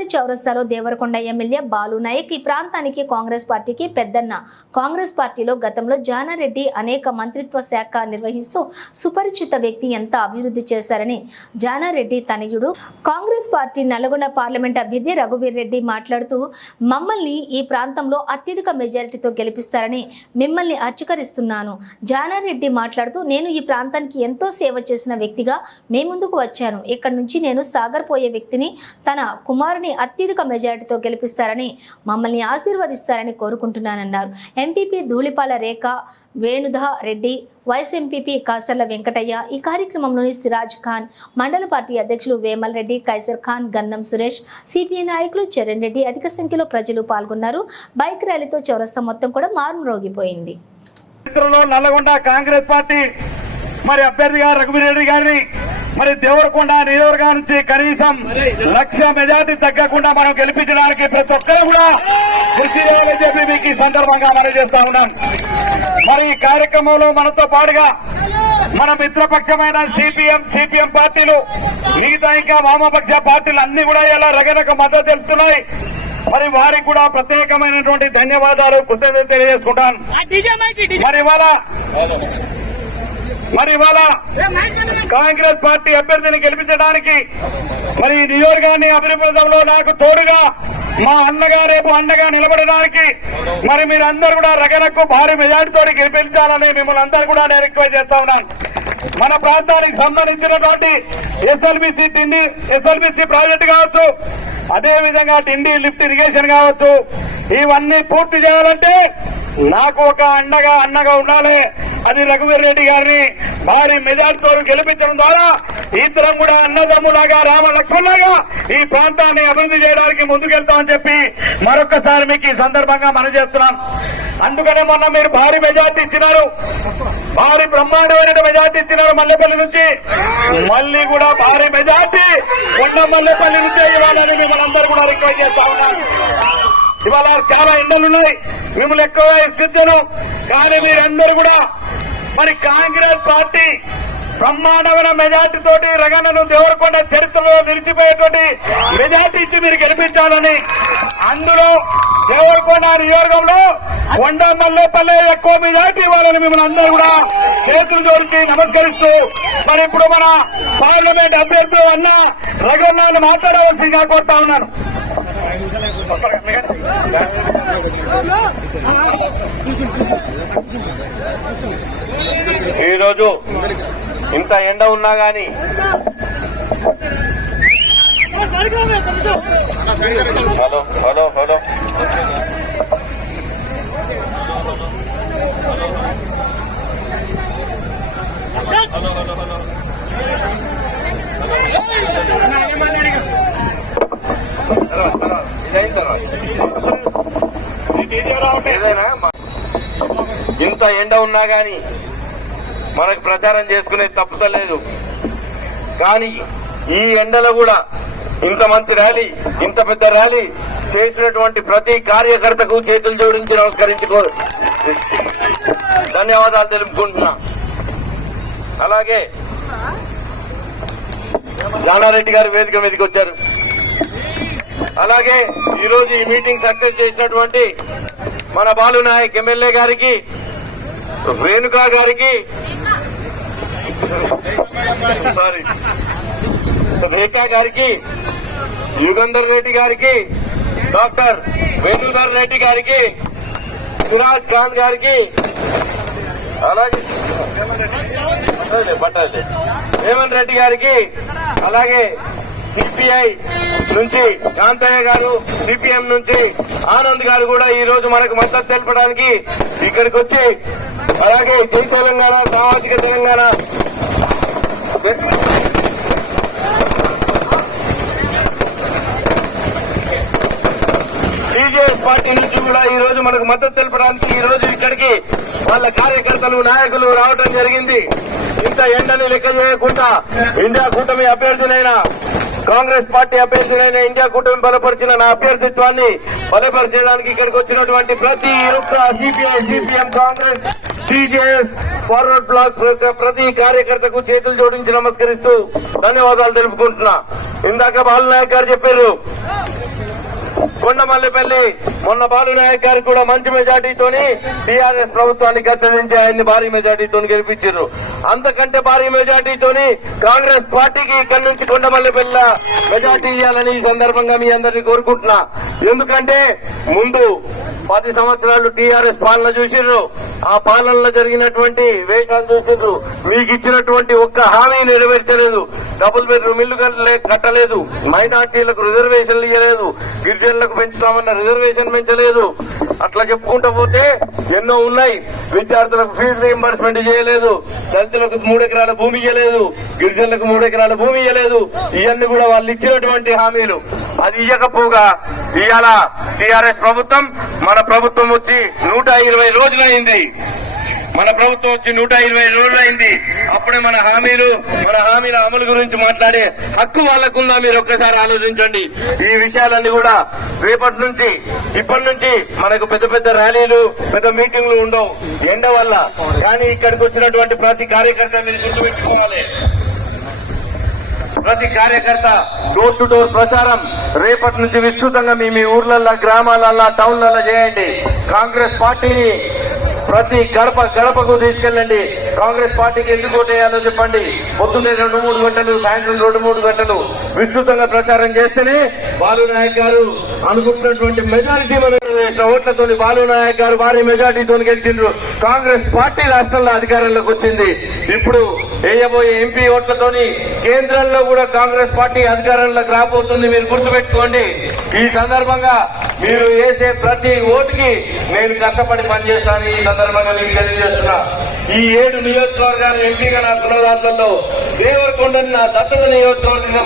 మదనపల్లి చౌరస్తాలో దేవరకొండ ఎమ్మెల్యే బాలు నాయక్ ఈ ప్రాంతానికి కాంగ్రెస్ పార్టీకి పెద్దన్న. కాంగ్రెస్ పార్టీలో గతంలో జానారెడ్డి అనేక మంత్రిత్వ శాఖ నిర్వహిస్తూ సుపరిచిత వ్యక్తి ఎంత అభివృద్ధి చేశారని జానారెడ్డి తనయుడు కాంగ్రెస్ పార్టీ నల్గొండ పార్లమెంట్ అభ్యర్థి రఘువీర్ రెడ్డి మాట్లాడుతూ, మమ్మల్ని ఈ ప్రాంతంలో అత్యధిక మెజారిటీతో గెలిపిస్తారని మిమ్మల్ని అర్చకరిస్తున్నాను. జానారెడ్డి మాట్లాడుతూ, నేను ఈ ప్రాంతానికి ఎంతో సేవ చేసిన వ్యక్తిగా మీ ముందుకు వచ్చాను. ఇక్కడ నుంచి నేను సాగర్ పోయే వ్యక్తిని, తన కుమారుని అత్యధిక మెజారిటీతో గెలిపిస్తారని మమ్మల్ని ఆశీర్వదిస్తారని కోరుకుంటున్నానన్నారు. ఎంపీపీ ధూళిపాల రేఖ వేణుధ రెడ్డి, వైస్ ఎంపీపీ కాసర్ల వెంకటయ్య, ఈ కార్యక్రమంలోని సిరాజ్ ఖాన్, మండల పార్టీ అధ్యక్షులు వేమల్ రెడ్డి, కైసర్ ఖాన్, గంధం సురేష్, సిపిఐ నాయకులు చరణ్ రెడ్డి, అధిక సంఖ్యలో ప్రజలు పాల్గొన్నారు. బైక్ ర్యాలీతో చౌరస్తా మొత్తం కూడా మారుమ్రోగిపోయింది. నల్లగొండ కాంగ్రెస్ పార్టీ మరి అభ్యర్థిగా రఘువీర్ రెడ్డి గారిని మరి దేవరకొండ నియోజకవర్గం నుంచి కనీసం 1,00,000 మెజార్టీ తగ్గకుండా మనం గెలిపించడానికి ప్రతి ఒక్కరూ కూడా కృషి చేయాలని చెప్పి మీకు ఈ సందర్భంగా మనం చేస్తా ఉన్నాం. మరి ఈ కార్యక్రమంలో మనతో పాటుగా మన మిత్రపక్షమైన సిపిఎం పార్టీలు, మిగతా ఇంకా వామపక్ష పార్టీలు అన్ని కూడా ఇలా రగనకు మద్దతు తెలుపుతున్నాయి. మరి వారికి కూడా ప్రత్యేకమైనటువంటి ధన్యవాదాలు, కృతజ్ఞతలు తెలియజేసుకుంటాను. మరి ఇవాళ కాంగ్రెస్ పార్టీ అభ్యర్థిని గెలిపించడానికి మరి ఈ నియోజకవర్గాన్ని అభివృద్ధిలో నాకు తోడుగా మా అన్నగా రేపు అండగా నిలబడడానికి మరి మీరందరూ కూడా రగనకు భారీ మెజార్టీతో గెలిపించాలని మిమ్మల్ని అందరూ కూడా నేను రిక్వెస్ట్ చేస్తా ఉన్నాను. మన ప్రాంతానికి సంబంధించినటువంటి ఎస్ఎల్బిసి ప్రాజెక్టు కావచ్చు, అదే విధంగా డిండి లిఫ్ట్ ఇరిగేషన్ కావచ్చు, ఇవన్నీ పూర్తి చేయాలంటే నాకు ఒక అన్నగా ఉండాలి. అది రఘువీర్ రెడ్డి గారిని భారీ మెజార్టీతో గెలిపించడం ద్వారా ఇద్దరం కూడా అన్నదమ్ములాగా రామ లక్ష్మణ్లాగా ఈ ప్రాంతాన్ని అభివృద్ధి చేయడానికి ముందుకెళ్తామని చెప్పి మరొకసారి మీకు ఈ సందర్భంగా మనం చేస్తున్నాం. అందుకనే మొన్న మీరు భారీ మెజార్టీ ఇచ్చినారు, భారీ బ్రహ్మాండమైన మెజార్టీ ఇచ్చినారు. మల్లెపల్లి నుంచి మళ్ళీ కూడా భారీ మెజార్టీ మల్లెపల్లి నుంచే ఇవ్వాలని మిమ్మల్ని అందరూ కూడా రిక్వెస్ట్ చేస్తా ఉన్నాం. ఇవాళ చాలా ఎండలున్నాయి, మిమ్మల్ని ఎక్కువగా ఇష్టను, కానీ మీరందరూ కూడా మరి కాంగ్రెస్ పార్టీ బ్రహ్మాండమైన మెజార్టీ తోటి రగనను దేవరకొండ చరిత్రలో నిలిచిపోయేటువంటి మెజార్టీ ఇచ్చి మీరు గెలిపించాలని, అందులో దేవరకొండ నియోజకవర్గంలో కొండ మల్లెపల్లి ఎక్కువ మెజార్టీ ఇవ్వాలని మిమ్మల్ని అందరూ కూడా చేతులు జోడించి నమస్కరిస్తూ మరి ఇప్పుడు మన పార్లమెంట్ అభ్యర్థులు అన్న రఘువన్నాన్ని మాట్లాడవలసిందిగా కోరుతా ఉన్నాను. ఈరోజు ఇంత ఎండ ఉన్నా గాని హలో ఇంత ఎండ ఉన్నా గాని మనకు ప్రచారం చేసుకునే తప్పుతలేదు. కానీ ఈ ఎండలో కూడా ఇంత మంచి ర్యాలీ, ఇంత పెద్ద ర్యాలీ చేసినటువంటి ప్రతి కార్యకర్తకు చేతులు జోడించి నమస్కరించుకో ధన్యవాదాలు తెలుపుకుంటున్నా. అలాగే జానారెడ్డి గారు వేదిక మీదకి వచ్చారు. అలాగే ఈరోజు ఈ మీటింగ్ సక్సెస్ చేసినటువంటి మన బాలు నాయక్ ఎమ్మెల్యే గారికి, రేణుకా గారికి, రేఖా గారికి, యుగంధర్ రెడ్డి గారికి, డాక్టర్ వేణుధర్ రెడ్డి గారికి, సిరాజ్ ఖాన్ గారికి, అలాగే రేవంత్ రెడ్డి గారికి, అలాగే సిపిఐ నుంచి కాంతయ్య గారు, సిపిఎం నుంచి ఆనంద్ గారు కూడా ఈ రోజు మనకు మద్దతు తెలపడానికి ఇక్కడికి వచ్చి, అలాగే జై తెలంగాణ, సామాజిక తెలంగాణ టీజేఎస్ పార్టీ నుంచి కూడా ఈ రోజు మనకు మద్దతు తెలపడానికి ఈ రోజు ఇక్కడికి వాళ్ళ కార్యకర్తలు, నాయకులు రావడం జరిగింది. ఇంత ఎండని లెక్క చేయకుండా ఇండియా కూటమి అభ్యర్థులైన, కాంగ్రెస్ పార్టీ అభ్యర్థులైన ఇండియా కూటమి బలపరిచిన నా అభ్యర్థిత్వాన్ని బలపరిచేయడానికి ఇక్కడికి వచ్చినటువంటి ప్రతి సిపిఐ, సిపిఎం, కాంగ్రెస్, టీజేఎస్, ఫార్వర్డ్ బ్లాక్ ప్రతి కార్యకర్తకు చేతులు జోడించి నమస్కరిస్తూ ధన్యవాదాలు తెలుపుకుంటున్నా. ఇందాక బాలు నాయక్ గారు చెప్పారు, కొండమల్లిపల్లి మొన్న బాలు నాయక్ గారికి కూడా మంచి మెజార్టీతోని టీఆర్ఎస్ ప్రభుత్వాన్ని గద్దెదించి ఆయన్ని భారీ మెజార్టీతో గెలిపించారు. అంతకంటే భారీ మెజార్టీతోని కాంగ్రెస్ పార్టీకి ఇక్కడి నుంచి కొండమల్లిపల్లి మెజార్టీ ఇవ్వాలని ఈ సందర్భంగా మీ అందరినీ కోరుకుంటున్నా. ఎందుకంటే ముందు 10 సంవత్సరాలు టీఆర్ఎస్ పాలన చూసిర్రు, ఆ పాలనలో జరిగినటువంటి వేషాలు చూసిర్రు. మీకు ఇచ్చినటువంటి ఒక్క హామీ నెరవేర్చలేదు. డబుల్ బెడ్రూమ్ ఇల్లు కట్టలేదు, మైనార్టీలకు రిజర్వేషన్లు ఇవ్వలేదు, గిరిజనులకు పెంచుతామన్న రిజర్వేషన్ పెంచలేదు. అట్లా చెప్పుకుంటూ పోతే ఎన్నో ఉన్నాయి. విద్యార్థులకు ఫీజు రీయింబర్స్మెంట్ చేయలేదు, దళితులకు 3 ఎకరాల భూమి ఇవ్వలేదు, గిరిజనులకు 3 ఎకరాల భూమి ఇవ్వలేదు. ఇవన్నీ కూడా వాళ్ళు ఇచ్చినటువంటి హామీలు. అది ఇవ్వకపోగా ఇవాళ టీఆర్ఎస్ ప్రభుత్వం మన ప్రభుత్వం వచ్చి 120 రోజులైంది. మన ప్రభుత్వం వచ్చి 120 రోజులైంది. అప్పుడే మన హామీల అమలు గురించి మాట్లాడే హక్కు వాళ్ళకుందా? మీరు ఒక్కసారి ఆలోచించండి. ఈ విషయాలన్నీ కూడా ఇప్పటి నుంచి మనకు పెద్ద పెద్ద ర్యాలీలు, పెద్ద మీటింగ్లు ఉండవు ఎండ వల్ల. కానీ ఇక్కడికి వచ్చినటువంటి ప్రతి కార్యకర్త మీరు గుర్తుపెట్టుకోవాలి. ప్రతి కార్యకర్త డోర్ టు డోర్ ప్రచారం రేపటి నుంచి విస్తృతంగా మీ ఊర్లల్లో, గ్రామాలల్లో, టౌన్లలో చేయండి. కాంగ్రెస్ పార్టీని ప్రతి గడపకు తీసుకెళ్ళండి. కాంగ్రెస్ పార్టీకి ఎందుకు ఓటేయాలో చెప్పండి. పొద్దున్నే 2-3 గంటలు, సాయంత్రం 2-3 గంటలు విస్తృతంగా ప్రచారం చేస్తేనే బాలు నాయక్ గారు అనుకుంటున్నటువంటి మెజారిటీ ఓట్లతో బాలు నాయక్ గారు భారీ మెజారిటీతో గెలిచిండ్రు. కాంగ్రెస్ పార్టీ రాష్ట్రంలో అధికారంలోకి వచ్చింది. ఇప్పుడు వేయబోయే ఎంపీ ఓట్లతోని కేంద్రంలో కూడా కాంగ్రెస్ పార్టీ అధికారంలోకి రాబోతుంది. మీరు గుర్తుపెట్టుకోండి. ఈ సందర్భంగా మీరు వేసే ప్రతి ఓటుకి నేను కష్టపడి పనిచేస్తాను. ఈ సందర్భంగా మీకు తెలియజేస్తున్నా. ఈ 7 నియోజకవర్గాల ఎంపీగా నా కులదాతల్లో దేవరకొండని నా దత్తత నియోజకవర్గంగా